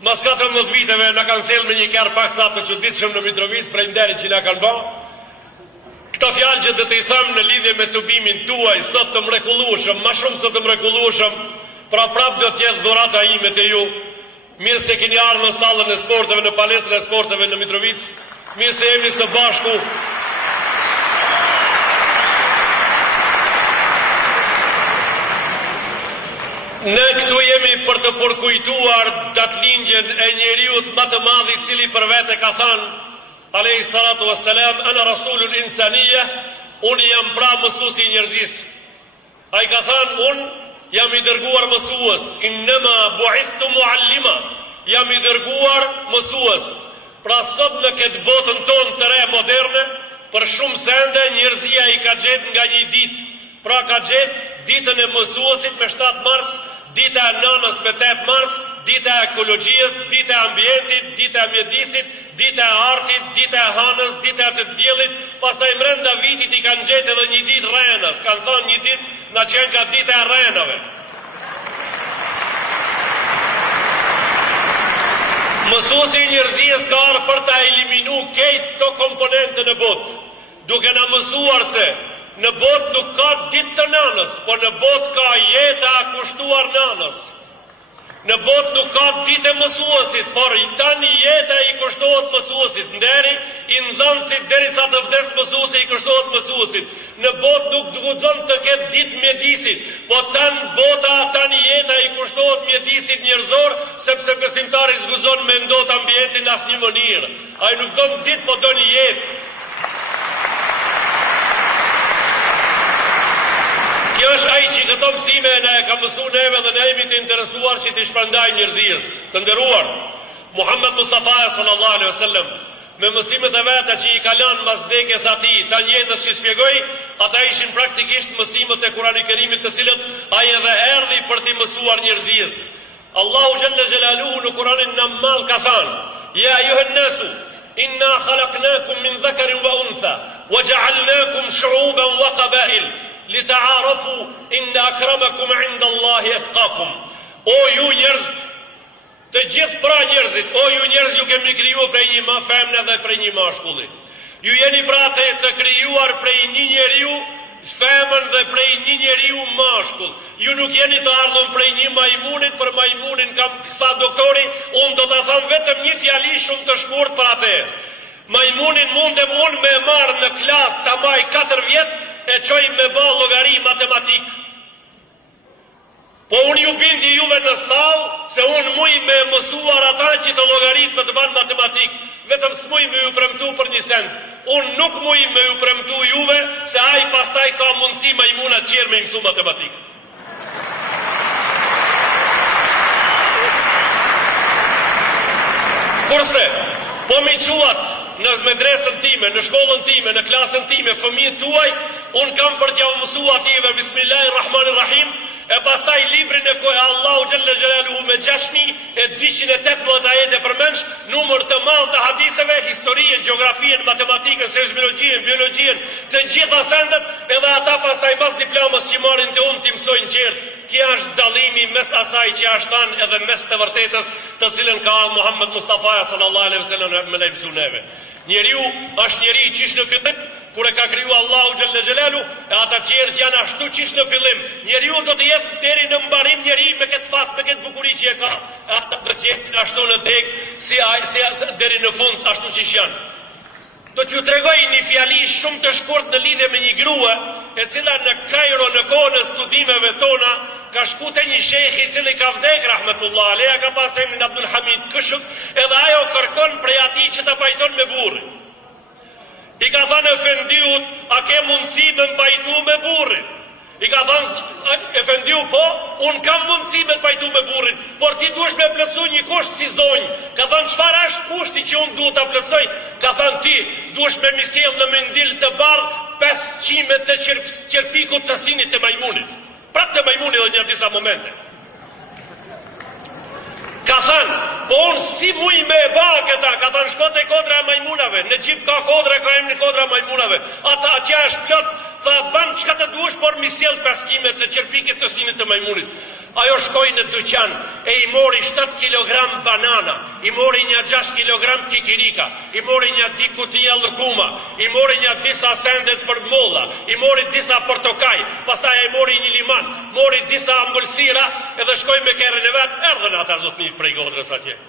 Mas 14 viteve na kanë sjellë me një kerr paksa të çuditshëm në Mitrovic për nderin që na kanë bërë. Këto fjalë që do t'i them në lidhje me tubimin tuaj sot të mrekullueshëm, më shumë se të mrekullueshëm, pra prap do të jetë dhurata ime te ju. Mirë se keni ardhur në sallën e sporteve, në palestrën e sporteve në Mitrovic. Mirë se jemi së bashku. Ne këtu jemi për të përkujtuar datëlindjen e njeriut më të madh i cili për vete ka thënë alayhi salatu wassalam ana rasulul insaniya, unë jam pra mësuesi i njerëzisë. Ai ka thënë unë jam i dërguar mësues, innama bu'ithtu muallima, jam i dërguar mësues. Pra sot në këtë botën tonë të re moderne, për shumë sende njerëzia i ka gjetë nga një ditë. Pra ka gjetë ditën e mësuesit me 7 mars, dita e nanës me 8 mars, dita e ekologjisë, dita e ambientit, dita e mjedisit, dita e artit, dita e hanës, dita e të diellit, pastaj brenda vitit i kanë gjetë edhe një ditë rrenës, kanë thonë një ditë na qenë nga dita e rrenave. Mësuesi i njerëzisë ka ardhur për ta eliminu këtë këto komponente në botë, duke na mësuar se në botë nuk ka ditë të nanës, por në botë ka jeta e kushtuar nanës. Në botë nuk ka ditë e mësuesit, por tani jeta i kushtohet mësuesit. Nderi i nxënësit derisa të vdes mësuesi i kushtohet mësuesit. Në botë nuk guxon të ketë ditë mjedisit, po tani jeta i kushtohet mjedisit njerëzor, sepse besimtari zguxon me ndot ambientin në asnjë mënyrë. Ai nuk don ditë, po don jetë. Kjo është ai që këto mësime na e ka mësuar neve dhe ne jemi të interesuar që t'i shpërndaj njerëzisë. Të nderuar, Muhammed Mustafa sallallahu alaihi wasallam me mësimet e veta që i ka lënë mas vdekjes atij, ta jetës që shpjegoi, ata ishin praktikisht mësimet e Kuranit Kerimit, të cilët ai edhe erdhi për t'i mësuar njerëzisë. Allahu xhalla xjalaluhu në Kuranin Nammal ka thënë: "Ya ayuhan nasu, inna khalaqnakum min dhakarin wa untha, wa ja'alnakum shu'uban wa qaba'il." Lita'arafu inna akramakum 'inda Allahi atqakum. O ju njerëz, të gjithë pra njerëzit, o ju njerëz, ju kemi krijuar prej një femne dhe prej një mashkulli. Ju jeni pra të krijuar prej një njeriu femën dhe prej një njeriu mashkull. Ju nuk jeni të ardhur prej një majmunit, për majmunin kam sa doktori, unë do ta them vetëm një fjali shumë të shkurt për atë. Majmunin mundem unë me marr në klasë ta maj 4 vjet e qoj me ba llogari matematik. Po unë ju bindi juve në salë, se unë muj me mësuar ata që të llogarit me të banë matematik, vetëm s'muj me ju premtu për një send. Unë nuk muj me ju premtu juve, se ai pastaj ka mundësi majmuna qërë me mësu matematik. Kurse, po mi quat në medresën time, në shkollën time, në klasën time, fëmijët tuaj, unë kam për t'ja mësua ative Bismillahirrahmanirrahim, e pastaj librin e koje Allahu Gjelle Gjelaluhu me 6218 ajete përmensh, numër të madh të hadiseve, historien, geografien, matematikën, seizmologjien, biologjien, të gjitha sendet, edhe ata pastaj pas diplomës që marrin të unë t'i mësojnë qertë. Kja është dallimi mes asaj që ashtan edhe mes të vërtetës të cilën ka ardhur Muhammed Mustafa sallallahu alaihi wasallam me mësu neve. Njeriu është njeri qish në fillim, kur e ka kriju Allahu Gjelle Gjelalu, e ata tjerët janë ashtu qish në fillim. Njeriu do të jetë deri në mbarim njeri me këtë fas, me këtë bukuri që e ka, e ata do të jetë ashtu në deg, si deri në fund ashtu qish janë. Do t'ju tregoj një fjali shumë të shkurt në lidhje me një grua, e cila në Kairo në kohën e studimeve tona ka shku te një shejh i cili ka vdek rahmetullah aleja, ka pas emrin Abdul Hamid Këshuk, edhe ajo kërkon prej atij që ta pajton me burrin. I ka thënë efendiut, a ke mundësi me pajtu me burrin? I ka thënë efendiu, po, unë kam mundësi me pajtu me burrin, por ti duhesh me plotësu një kusht si zonjë. Ka thënë, çfarë është kushti që unë duhet ta plotësoj? Ka thënë, ti duhesh me misjell në mendil të bardh 5 qime të qerpikut të sinit të majmunit. Prap të majmunit dhe një disa momente. Ka thënë, po unë si muj me e ba këta, ka thënë shkote kodra e majmunave, në gjip ka kodra, ka emni kodra e majmunave, ata që është plot tha ban çka të duash, por mi sjell paskime të qerpikit të sinit të majmunit. Ajo shkoi në dyqan e i mori 7 kg banana, i mori një 6 kg kikirika, i mori një di kutia lëkuma, i mori një disa sendet për molla, i mori disa portokaj, pastaj i mori një liman, mori disa ambulsira edhe shkoi me kerën e vet, erdhën ata zotnik prej Godrës atje.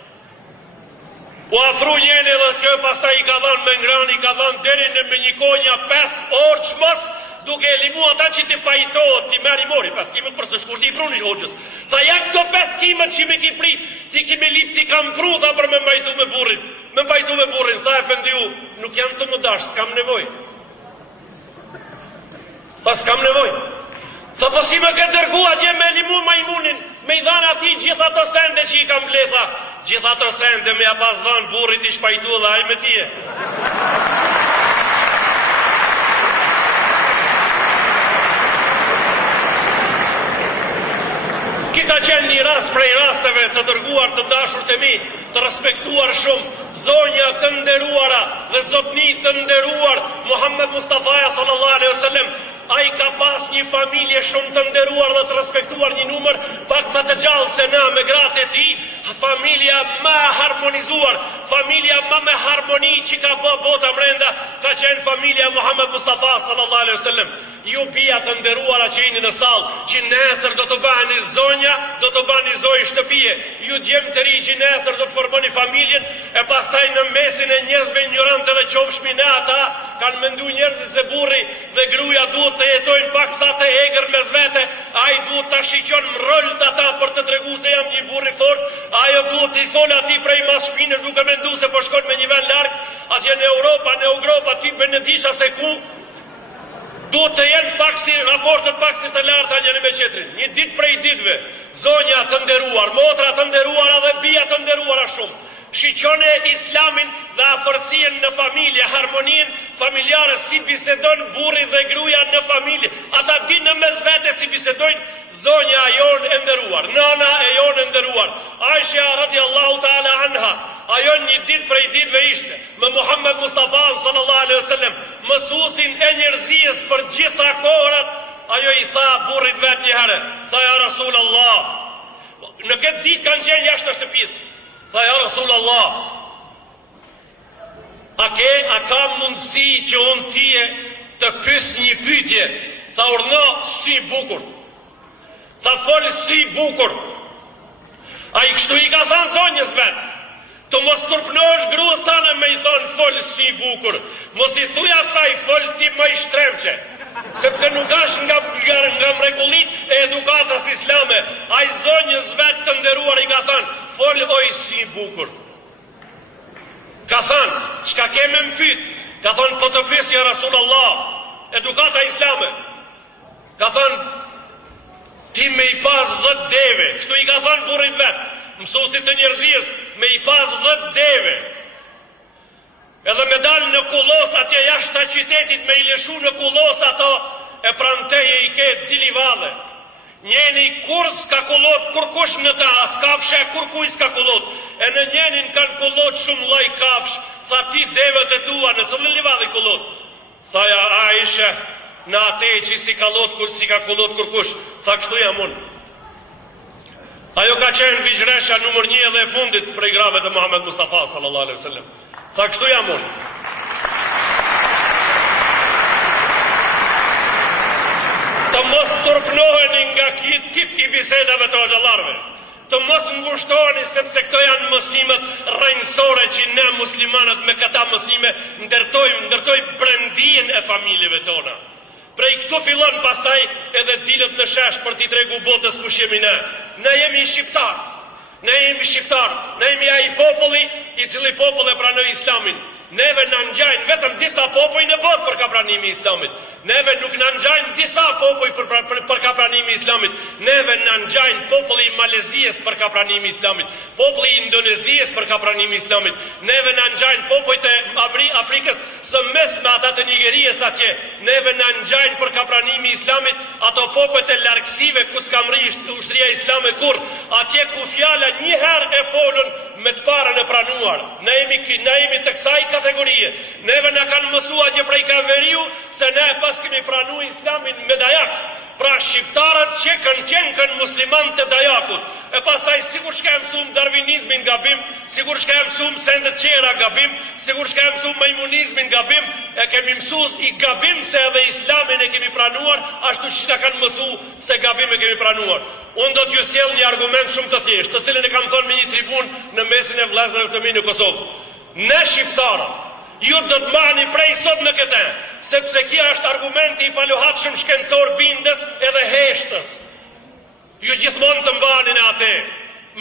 U afru njeni edhe kjo pastaj i ka dhënë me ngrani, i ka dhënë deri në me një konja 5 orë çmos, duke e limu ata që ti pajtohet, ti meri mori pas kimet përse shkurti i prunish hoqës. Tha ja këto 5 kimet që me ki prit, ti ki me lip, ti kam pru, tha për me mbajtu me burrin. Me mbajtu me burrin, tha efendiu, nuk jam të më dash, s'kam nevoj. Tha s'kam nevoj. Tha po si me ke dërgua gje me limu majmunin, me i dhanë ati gjitha të sende që i kam bletha. Gjitha të sende me ja pas dhanë burrit i shpajtu dhe aj me tije. Ki ka qenë një rast prej rasteve të dërguar të dashur të mi, të respektuar shumë, zonja të nderuara dhe zotni të nderuar, Muhammed Mustafaja sallallahu alaihi wasallam. Ai ka pas një familje shumë të nderuar dhe të respektuar, një numër pak më të gjallë se na me gratë e tij, familja më harmonizuar, familja më me harmoni që ka bë bota brenda, ka qenë familja Muhammed Mustafa sallallahu alaihi wasallam. Ju pia të nderuara që jeni në sallë, që nesër do të bëheni zonja, do të bëheni zoj shtëpie. Ju djemë të ri që nesër do të formoni familjen, e pastaj në mesin e njerëzve ignorante dhe qofshmi ne ata, kanë mendu njerëzit se burri dhe gruaja duhet të jetojnë paksa të egër mes vete, ai duhet ta shiqon mrollt ata për të treguar se jam një burr i fortë, ajo duhet i thon atij prej mas shpinës duke menduar se po shkon me një vend larg, atje në Europë, ti benedisha se ku duhet të jenë paksi, raportet paksi të larta njëri me qetrin. Një ditë prej ditëve, zonja të nderuar, motra të nderuara dhe bija të nderuara shumë, shiqone islamin dhe afërsien në familje, harmonin familjare, si bisedon burri dhe gruaja në familje. Ata dinë në mes vete si bisedojnë, zonja jonë e nderuar, nana e jonë e nderuar, Aisha radiallahu ta'ala anha, ajo një ditë prej ditëve ishte me Muhammed Mustafa sallallahu alaihi wasallam, mësuesin e njerëzisë për gjitha kohërat. Ajo i tha burrit vet një herë, tha ja Rasulullah, në këtë ditë kanë qenë jashtë shtëpisë. Tha ja Rasulullah, a ka mundësi që unë tije të pys një pyetje? Tha urdhno si bukur. Tha fol si bukur. A i kështu i ka thënë zonjës vetë, të mos turpnosh gruas tane me i thonë fol si bukur, mos i thuja saj fol ti më i shtremqe, sepse nuk është nga mrekullit e edukatës islame. A i zonjës vetë të nderuar i ka thënë fol oj si bukur. Ka thënë, çka keme më pyet? Ka thënë, po të pyesja Rasulullah, edukata islame. Ka thënë, ti me i pas 10 deve, kështu i ka thënë burrit vetë, mësuesit të njerëzisë, me i pas 10 deve. Edhe me dalë në kullos atje jashtë të qytetit, me i leshu në kullos ato, e pranteje i ke dilivale. Njeni kur s'ka kullot, kur kush në ta, as kafshë e kur kuj s'ka kullot. E në njenin kanë kullot shumë lloj kafsh, tha ti devet e tua, në cëllën livadhi kullot. Tha ja Aisha, në ate që si ka kullot kur kush, tha kështu jam unë. Ajo ka qenë vizhresha numër 1 dhe e fundit prej grave të Muhammed Mustafa sallallahu alaihi wasallam. Tha kështu jam unë. Të mos turpnoheni nga tip i bisedave të xhallarëve. Të mos ngushtoheni sepse këto janë mësimet rrënjësore që ne muslimanët me këta mësime ndërtojmë brendin e familjeve tona. Prej këtu fillon pastaj edhe dilët në shesh për t'i tregu botës kush jemi ne. Ne jemi shqiptar. Ne jemi ai populli i cili popull e pranoi islamin. Neve në ngjajnë vetëm disa popuj në botë për ka pranimi islamit. Neve nuk në ngjajnë disa popuj për ka pranimi islamit. Neve në ngjajnë populli i Malezijes për ka pranimi islamit, populli i Indonezijes për ka pranimi islamit. Neve në ngjajnë popujt e Afrikës së mesme, ata të Nigerijes atje. Neve në ngjajnë për ka pranimi islamit ato popujt e largësive ku s'ka mri ushtria islame kur, atje ku fjala një herë e folën me të parën e pranuar. Ne jemi të kësaj kategorie. Neve na kanë mësua gjë prej Kaveriu se ne pas kemi pranu islamin me dajak. Pra shqiptarët që qenë musliman të dajakut. E pastaj sigur shka e mësum darvinizmin gabim, sigur shka e mësum sendet qera gabim, sigur shka e mësum majmunizmin gabim, e kemi mësus i gabim se edhe islamin e kemi pranuar, ashtu që ta kanë mësu se gabim e kemi pranuar. Unë do t'ju sjell një argument shumë të thjeshtë, të cilin e kam thonë me një tribun në mesin e vllazërave të mi në Kosovë. Ne shqiptarët, ju do të marrni prej sot në këtë, sepse kia është argumenti i paluhatshëm shkencor bindës edhe heshtës. Ju gjithmonë të mbanin e atë,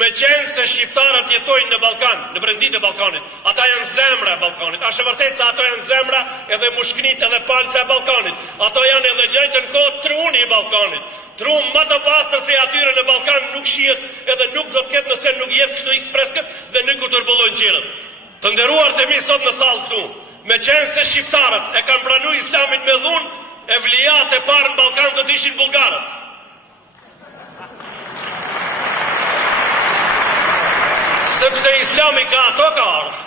me qenë se shqiptarët jetojnë në Ballkan, në brendit e Ballkanit. Ata janë zemra e Ballkanit. A është vërtet se ato janë zemra edhe mushknit edhe palca e Ballkanit. Ato janë edhe njëjtën kohë truni i Ballkanit. Trum më të pastër se atyre në Ballkan nuk shihet edhe nuk do të ketë nëse nuk jetë kështu x freskët dhe nuk u turbullojnë qirët. Të nderuar të mi sot në sallë këtu, me qenë se shqiptarët e kanë pranuar islamin me dhunë, e vlijat e parë në Ballkan do të ishin bullgarët. Sepse islami ka ato ka ardhë.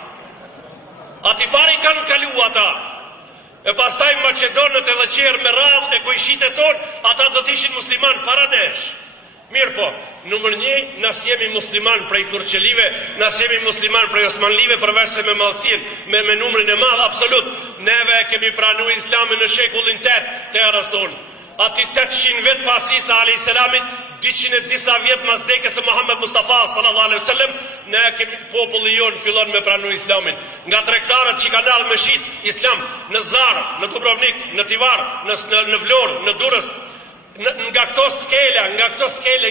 Ati pari kanë kalu ata. E pastaj Macedonët edhe qerë me radhë e kujshit e tonë, ata do t'ishin musliman para nesh. Mirë po, numër 1, nësë jemi musliman prej Turqelive, nësë jemi musliman prej Osmanlive, përveç se me madhësirë, me numrin e madhë, absolut. Neve kemi pranu islamin në shekullin 8 të erason. Ati 800 vetë pas Isa a.s. 200 disa vjetë mas dekës e Muhammed Mustafa sallallahu alaihi wasallam, ne kemi populli jonë fillon me pranu islamin. Nga tregtarët që kanë ardhur me shit islam në Zarë, në Dubrovnik, në Tivar, në Vlorë, në Durrës, nga këto skele,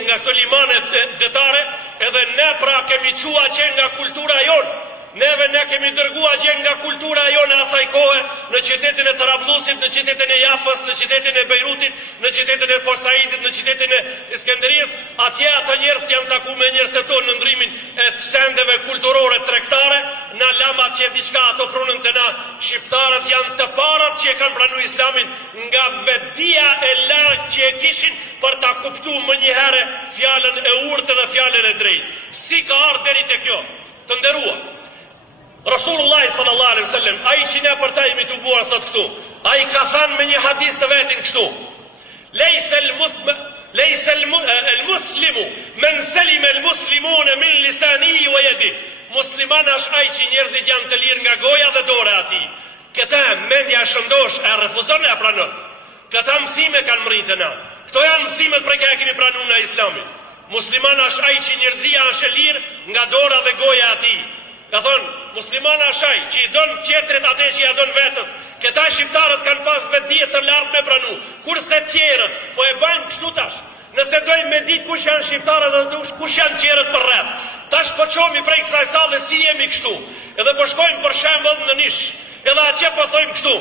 nga këto limane detare, edhe ne pra kemi qua që nga kultura jonë. Neve ne kemi dërgua gjë nga kultura jonë asaj kohe në qytetin e Tarablusit, në qytetin e Jafës, në qytetin e Bejrutit, në qytetin e Forsaitit, në qytetin e Iskenderijes. Atje ata njerëz janë taku me njerëz të tonë në ndrimin e sendeve kulturore tregtare, na lam atje diçka ato prunën të na. Shqiptarët janë të parat që kanë pranuar islamin nga vetdia e lartë që e kishin për ta kuptuar më një herë fjalën e urtë dhe fjalën e drejtë. Si ka ardhur deri te kjo? Të nderuar, Rasulullah sallallahu alaihi wasallam, ai që ne për ta jemi të buar sot këtu, ai ka thënë me një hadis të vetin kështu: Lejse el-muslimu men selime el-muslimune min lisanihi wa yadihi. Musliman është ai që njerëzit janë të lirë nga goja dhe dora e tij. Këta mendja shëndosh e refuzon e pranon. Këta mësime kanë mritë na. Këto janë mësimet për ka kemi pranuar në Islamin. Musliman është ai që njerëzia është e lirë nga dora dhe goja e tij. Ka thonë, musliman është ai që i don qetrit atë që ja don vetës. Këta shqiptarët kanë pas vetdije të lartë me pranu, kurse tjerët po e bëjnë kështu tash. Nëse dojmë me ditë kush janë shqiptarët dhe kush janë tjerët për rreth. Tash po çomi prej kësaj salle si jemi kështu. Edhe po shkojmë për shembull në Nish. Edhe atje po thojmë kështu: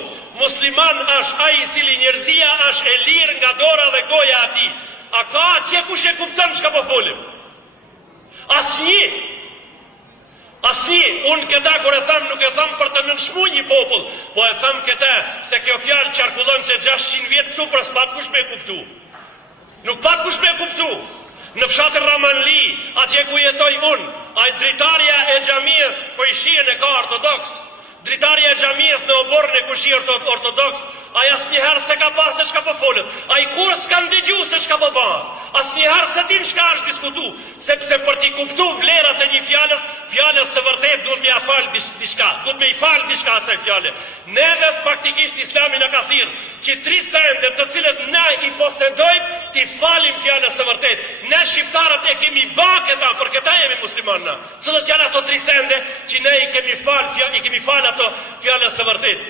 musliman është ai i cili njerëzia është e lirë nga dora dhe goja e tij. A ka atje kush e kupton çka po folim? Asnjë, unë këta kur e tham nuk e tham për të nënshmu një popull, po e tham këta se kjo fjalë qarkullon që 600 vjet këtu për s'pat kush me kuptu. Nuk pat kush me kuptu. Në fshatin Ramanli, atje ku jetoj unë, ai dritarja e xhamisë po i shihen e ka ortodoks. Dritarja e xhamisë në oborrin e kush i ortodoks, ai asnjëherë se ka pasë çka po folën. Ai kur s'kan dëgjuar se çka po bën. Asnjëherë se din çka është diskutu, sepse për t'i kuptuar vlerat e një fjalës së vërtet duhet me ia fal diçka, duhet me i fal diçka asaj fjale. Neve faktikisht Islami na ka thirrë që 3 sende të cilët ne i posedojmë t'i falim fjalës së vërtet. Ne shqiptarët e kemi bërë këta, për këta jemi muslimanë. Cilat janë ato 3 sende që ne i kemi fal ato fjalës së vërtet?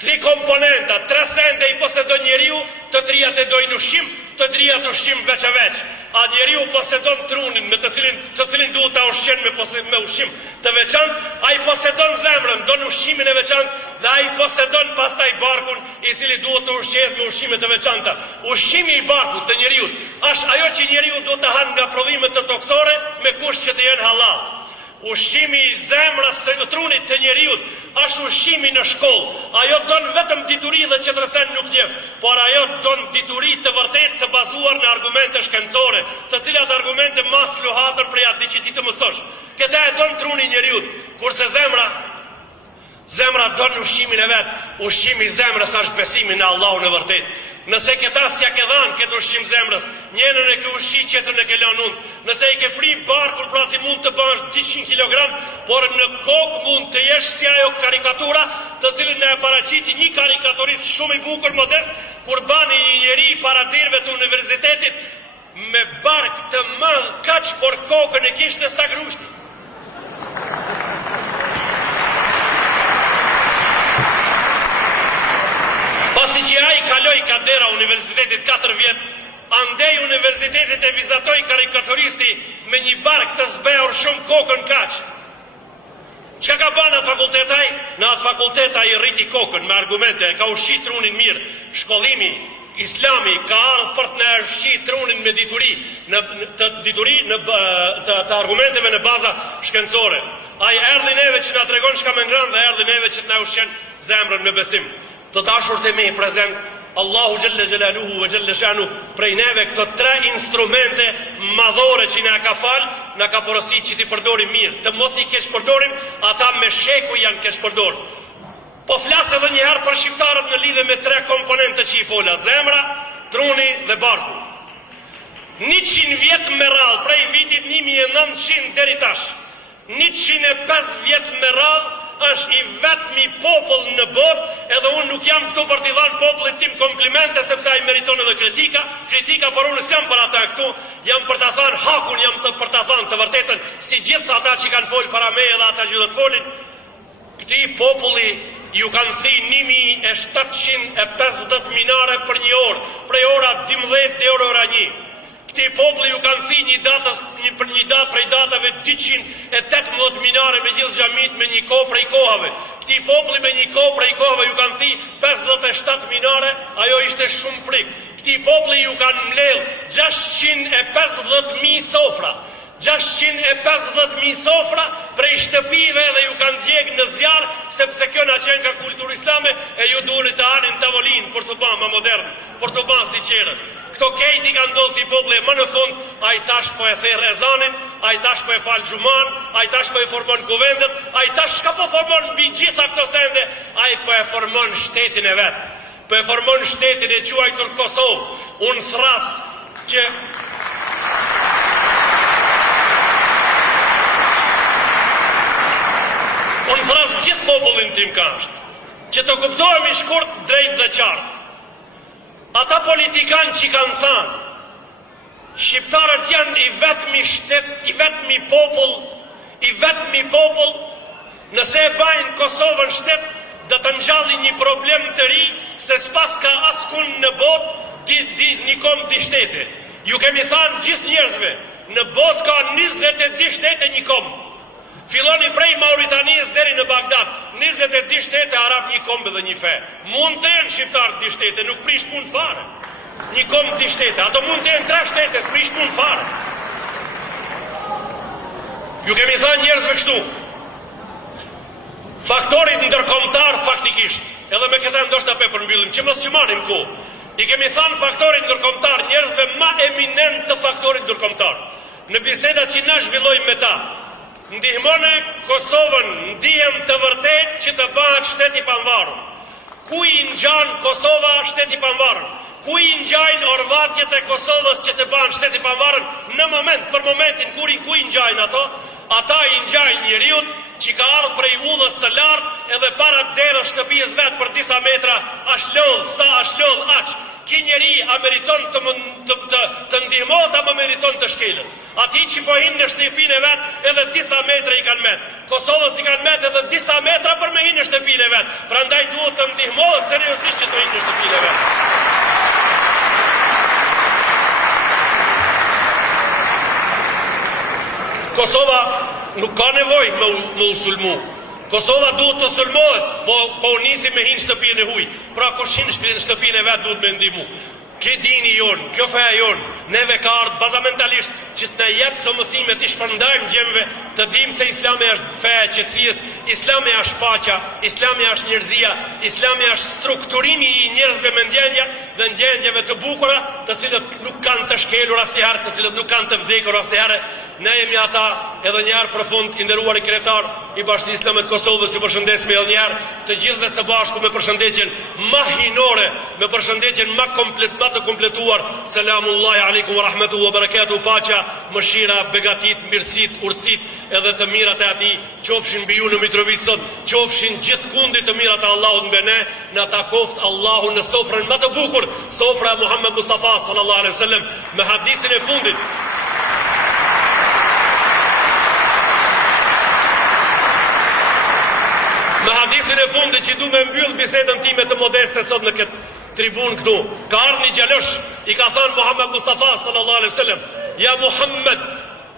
3 komponenta, 3 sende i posedon njeriu, të 3 e dojnë ushqim, të 3 ushqim veç e veç. A njeriu posedon trunin me të cilin duhet ta ushqen me ushqim të veçantë, ai posedon zemrën, don ushqimin e veçantë, dhe ai posedon pastaj barkun i cili duhet të ushqehet me ushqime të veçanta. Ushqimi i barkut të njeriu është ajo që njeriu duhet të hanë nga prodhimet të toksore me kusht që të jenë halal. Ushqimi i zemrës së trunit të njeriu ashtu ushqimi në shkollë. Ajo don vetëm dituri dhe qetërsen nuk njeh, por ajo don dituri të vërtetë të bazuar në argumente shkencore, të cilat argumente mas luhatër për atë që ti të mësosh. Këta e don truni njeriu, kurse zemra don ushqimin e vet. Ushqimi i zemrës është besimi në Allahun e vërtetë. Nëse këta s'ja ke dhanë këtë ushqim zemrës, njënën e ke ushqi, qetrën e ke lënë unë. Nëse i ke fri barkur, pra ti mund të bësh 200 kg, por në kokë mund të jesh si ajo karikatura, të cilën e paraqiti një karikaturist shumë i bukur modest, kur bani një njeri para derëve të universitetit me bark të madh kaq, por kokën e kishte sa grushti. Pasi që ai kaloi kadera universitetit 4 vjet, andej universitetit e vizatoi karikaturisti me një bark të zbehur shumë kokën kaq. Çka ka bën atë fakultetaj? Në atë fakultet ai rriti kokën me argumente, ka ushqit trunin mirë. Shkollimi islami ka ardhur për të na ushqit trunin me dituri, të argumenteve në baza shkencore. Ai erdhi neve që na tregon çka më ngrën dhe erdhi neve që të na ushqen zemrën me besim. Të dashur të mi prezent, Allahu Gjelle Gjelaluhu vë Gjelle Shanu prej neve këto 3 instrumente madhore që na ka falë, na ka porosit që ti përdorim mirë. Të mos i kesh përdorim, ata me sheku janë kesh përdor. Po flasë edhe njëherë për shqiptarët në lidhe me 3 komponente që i fola: zemra, truni dhe barku. 100 vjet me radhë, prej vitit 1900 deri tash, 105 vjet me radhë është i vetmi popull në botë, edhe unë nuk jam këtu për t'i dhanë popullit tim komplimente, sepse ai meriton edhe kritika, por unë s'jam për ata këtu, jam për t'a thënë hakun, jam për t'a thënë të vërtetën, si gjithë ata që kanë folë para me edhe ata që do të folin. Këti populli ju kanë thënë 1750 minare për një orë, prej ora 12 dhe ora 1. Këti populli ju kanë thënë një datë prej datave 218 minare me gjithë xhamit me një kohë prej kohave. Këti populli me një kohë prej kohave ju kanë thënë 57 minare, ajo ishte shumë frikë. Këti populli ju kanë mbledh 650.000 sofra. 650.000 sofra prej shtëpive dhe ju kanë djegë në zjarë, sepse kjo na qenë ka kulturë islame, e ju duhet të hanin tavolinë për të bënë më modern, për të bënë si qerët. Këto kejti kanë ndodhë t'i populli, më në fund, a i tash po e therë ezanin, a i tash po e falë gjuman, a i tash po e formon kuvendet, a i tash shka po formon mbi gjitha këto sende, a i po e formon shtetin e vetë, po e formon shtetin e quajtur Kosovë. Unë thras që unë thras gjithë popullin tim kashtë, që të kuptohemi shkurt, drejt dhe qartë. Ata politikanë që kanë thënë, shqiptarët janë i vetmi shtet, i vetmi popull, nëse e bajnë Kosovën shtet, dhe të ngjallin një problem të ri, se s'pas ka askun në botë, një kom di shtete. Ju kemi thënë gjithë njerëzve, në botë ka 22 shtete një kom. Filoni prej Mauritanisë deri në Bagdad, 22 shtete arab, një kombë dhe një fe. Mund të jenë shqiptarë 2 shtete, nuk prish punë fare. Një kombë 2 shtete, ato mund të jenë 3 shtete, s'prish punë fare. Ju kemi thënë njerëzve kështu. Faktorit ndërkombëtar faktikisht, edhe me këta ndoshta pe përmbyllim, që mos çmanim ku. I kemi thënë faktorit ndërkombëtar, njerëzve më eminent të faktorit ndërkombëtar. Në bisedat që na zhvillojmë me ta, ndihmone Kosovën, ndihem të vërtet që të bëhet shtet i pavarur. Ku i ngjan Kosova shtet i pavarur? Ku i ngjajnë orvatjet e Kosovës që të bëhen shtet i pavarur në për momentin ku i ngjajnë ato? Ata i ngjajnë njeriu që ka ardhur prej udhës së lartë edhe para derës shtëpisë vet për disa metra, as lodh aq. Ki njeri a meriton të ndihmohet apo meriton të shkelët? Ati që po hinë në shtëpinë e vetë, edhe disa metra i kanë metë. Kosovës i kanë metë edhe disa metra për me hinë në shtëpinë e vetë. Prandaj duhet të ndihmohet seriozisht që të hinë në shtëpinë e vetë. Kosova nuk ka nevojë me u sulmu. Kosova duhet të sulmohet, po nisi me hinë shtëpinë e huj. Pra kush hinë në shtëpinë e vetë duhet me ndihmu. Ki dini jonë, kjo feja jonë, neve ka ardhë bazamentalisht që të ne jep të mësime të shpërndajmë gjemëve, të dim se Islami është feja qetësisë, Islami është paqja, Islami është njerëzia, Islami është strukturimi i njerëzve me ndjenja dhe ndjenjeve të bukura, të cilët nuk kanë të shkelur asnjëherë, të cilët nuk kanë të vdekur asnjëherë. Ne jemi ata edhe njëherë për fund i nderuar i kryetar i Bashkisë Islame të Kosovës, ju përshëndesim edhe njëherë të gjithëve së bashku me përshëndetjen më hinore, me përshëndetjen më të kompletuar. Selamullahi aleikum wa rahmatullahi wa barakatuh. Paqja, mëshira, begatit, mirësit, urtësit edhe të mirat e atij qofshin mbi ju në Mitrovicë sot, qofshin gjithkundit të mirat e Allahut mbi ne, na takoft Allahu në sofrën më të bukur, sofra e Muhammed Mustafa sallallahu alaihi wasallam, me hadisin e fundit. Me hadisin e fundit që du me mbyll bisedën time të modeste sot në këtë tribun këtu. Ka ardhur një xhalosh, i ka thënë Muhammed Mustafa sallallahu alaihi wasallam: "Ja Muhammed,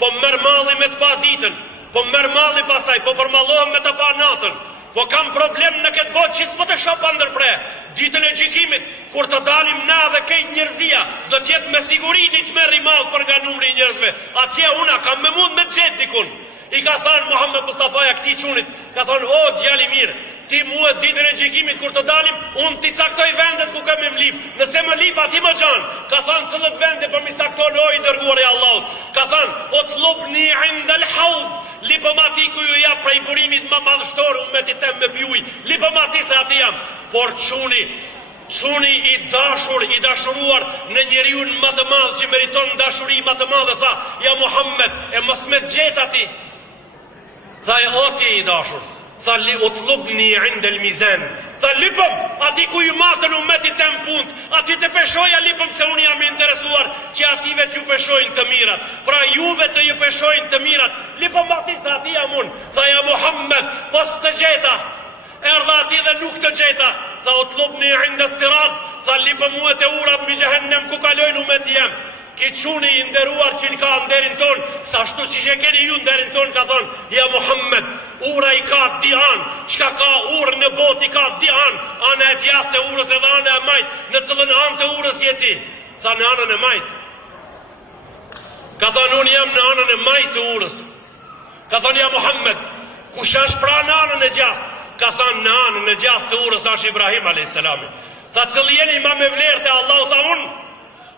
po merr malli me të pa ditën, po merr malli pastaj, po përmallohem me të pa natën. Po kam problem në këtë botë që s'po të shoh pa ndërprer. Ditën e gjykimit, kur të dalim na dhe kejt njerëzia, do të jetë me siguri një të merr i madh për nga numri i njerëzve. Atje una kam me mund me xhet dikun." I ka thënë Muhammed Mustafa ja këtij çunit, ka thënë: "O djali mirë, ti mua ditën e gjykimit kur të dalim, unë ti caktoj vendet ku kam më lip. Nëse më lip aty më xhan." Ka thënë: "Cilët vende po mi cakton o i dërguar i Allahut?" Ka thënë: "Utlubni 'inda al-hawd." Lipëm ati ku ju jap prej burimit më madhështor, ummetit tem me piuj. Lipëm ati se ati jam. Por çuni i dashur, i dashuruar në njeriu më të madh që meriton dashuri më të madhe, tha: "Ja Muhammed, e mos me gjet ati." Tha: "O ti i dashur." Tha: "Utlubni 'inda al-mizan." Tha: "Lipëm ati ku ju matën ummetit tem punt, ati të peshoja lipëm se unë jam interesuar që ative t'ju peshojnë të mirat. Pra juve të ju peshojnë të mirat. Lipëm ati se ati jam unë." Tha: "Ja Muhammed, pos të gjeta." Erdha ati dhe nuk të gjeta. Tha: "Utlubni 'inda as-sirat." Tha: "Lipëm muet e ura mbi xhehenem ku kalojnë ummeti jam." Ki çuni i nderuar që ka nderin ton, sa ashtu që që keni ju nderin ton, ka thonë: "Ja Muhammed, ura i ka di anë, çka ka urë në botë i ka di anë, ana e djathtë e urës edhe ana e majt, në cilën anë të urës jeti?" Tha: "Në anën e majt." Ka thonë: "Unë jam në anën e majt të urës." Ka thonë: "Ja Muhammed, kush është pra në anën e djathtë?" Ka thonë: "Në anën e djathtë të urës është Ibrahim a.s. Tha: "Cili jeni ma me vlerë te Allahu?" Tha: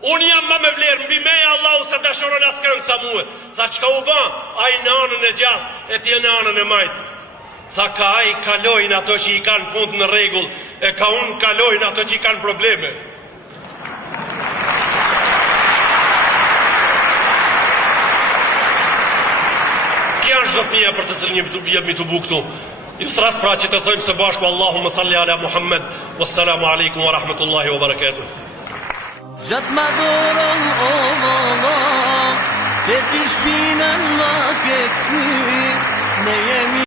Unë jam ma me vlerë, mbi meja Allahu se dashuron askën sa muë." Tha: "Çka u ba?" "Ai në anën e gjatë, e ti në anën e majtë." Tha: "Ka ai kalojnë ato që i kanë punë në rregull, e ka unë kalojnë ato që i kanë probleme." Kja është zotnia për të cilën jemi të buktu. Ju sras pra që të thojmë së bashku: Allahumma salli ala Muhammed, wassalamu alaikum wa rahmatullahi wa barakatuh. Gjatë ma dorën o valla, se ti shpinën ma këtë, ne jemi